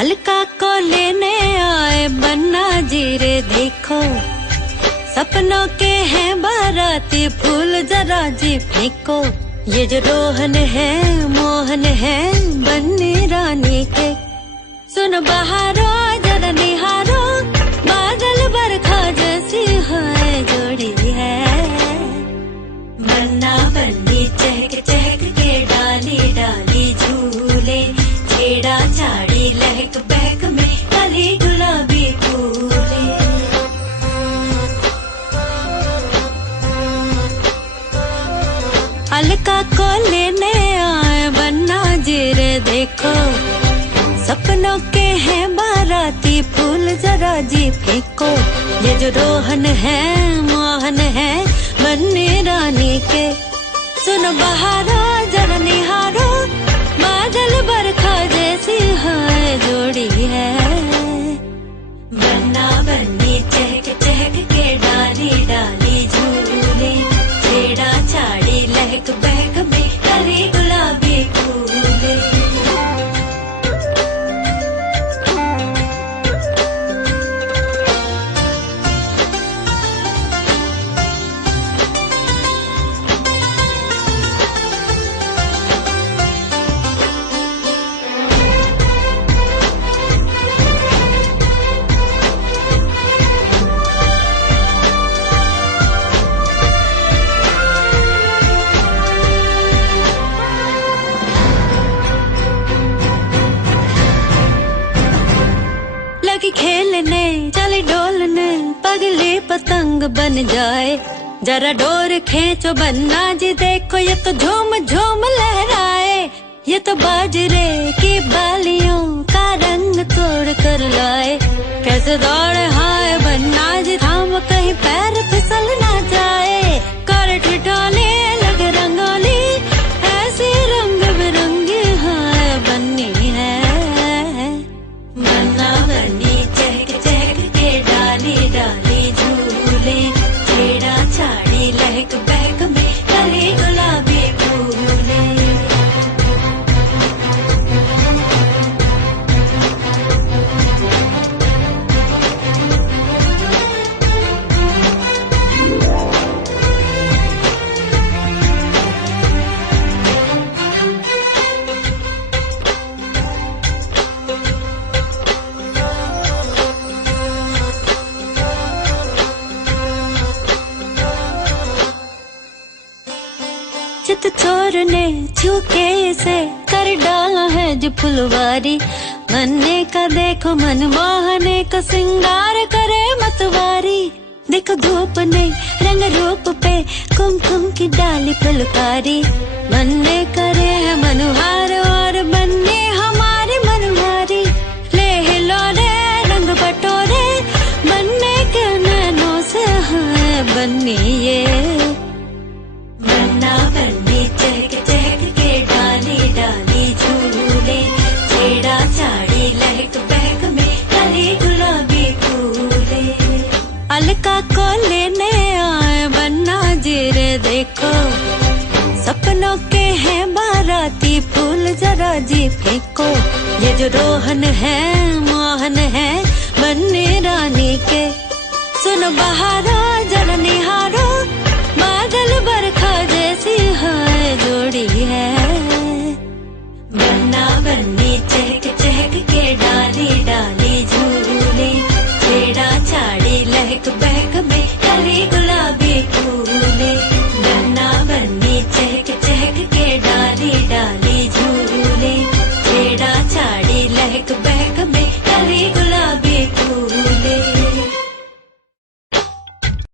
अलका को लेने आए बन्ना जी रे देखो, सपनों के हैं बाराती फूल जरा जी फेंको। ये जो रोहन है मोहन है बन्नी रानी के, सुन बहारो जरा निहारो, बादल बरखा जैसी है जोड़ी है। बन्ना बन्नी चहक चहक के डाली डाली झूले, छेड़ा छाड़ी लहक बहक में कली गुलाबी फूले। अलका को लेने आए बन्ना जी रे देखो, सपनों के हैं बाराती फूल जरा जी फेंको। ये जो रोहन है मोहन है बन्नी रानी के, सुन बहारो जरा निहारो, बादल बरखा जैसी है जोड़ी है। बन्ना बन्नी चहक चहक के डाली डाली झूले, छेड़ा छाड़ी लहक बहक में कली गुलाबी फूले। खेलने चले डोलने पगली पतंग बन जाए, जरा डोर खींचो बन्ना जी देखो, ये तो झूम झूम लहराए। ये तो बाजरे की बालियों का रंग तोड़ कर लाए, कैसे दौड़े हाय बन्ना जी थाम कहीं पैर फिसल ना जाए। कर ठिठोले लगे रंगोली ऐसी रंग बिरंगी हाय बन्नी है। बन्ना बन्नी चहक चहक के डाली डाली झूले, छेड़ा छाड़ी लहक बहक में कली गुलाबी फूले। चित चोर ने छूके से कर डाला है जो फुलवारी, बनने का देखो मनमोहने का सिंगार करे मतवारी। देखो धूप ने रंग रूप पे कुमकुम की डाली फुलकारी, बनने करे है मनुहार और बनने हमारी मनवारी। ले हिलो रे रंग बटोरे बनने के नैनों से है बन्नी ये। बन्ना बन्नी चहक चहक के डाली डाली झूले, छेड़ा छाड़ी लहक बहक में कली गुलाबी फूले। अलका को लेने आए बन्ना जी रे देखो, सपनों के हैं बाराती फूल जरा जी फेंको। ये जो रोहन है मोहन है बन्नी रानी के, सुन बहार